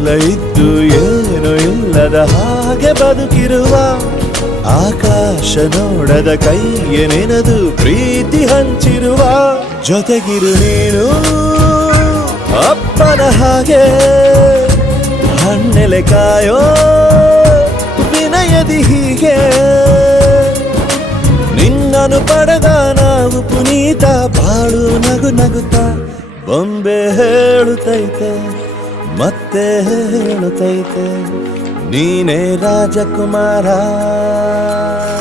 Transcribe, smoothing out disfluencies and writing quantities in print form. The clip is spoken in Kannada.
ಎಲ್ಲ ಇದ್ದು ಏನು ಇಲ್ಲದ ಹಾಗೆ ಬದುಕಿರುವ ಆಕಾಶ ನೋಡದ ಕೈಯ ನೆನೆದು ಪ್ರೀತಿ ಹಂಚಿರುವ ಜೊತೆಗಿರು ನೀನು ಅಪ್ಪನ ಹಾಗೆ ಹಣ್ಣೆಲೆ ಕಾಯೋ ವಿನಯದಿ ಹೀಗೆ ನಿನ್ನನು ಪಡೆದ ನಾವು ಪುನೀತ ಬಾಳು ನಗು ನಗುತ್ತಾ ಬೊಂಬೆ ಹೇಳುತ್ತೈತೆ ಮತ್ತೆ ಹೇಳುತ್ತೈತೆ ನೀನೇ ರಾಜಕುಮಾರ.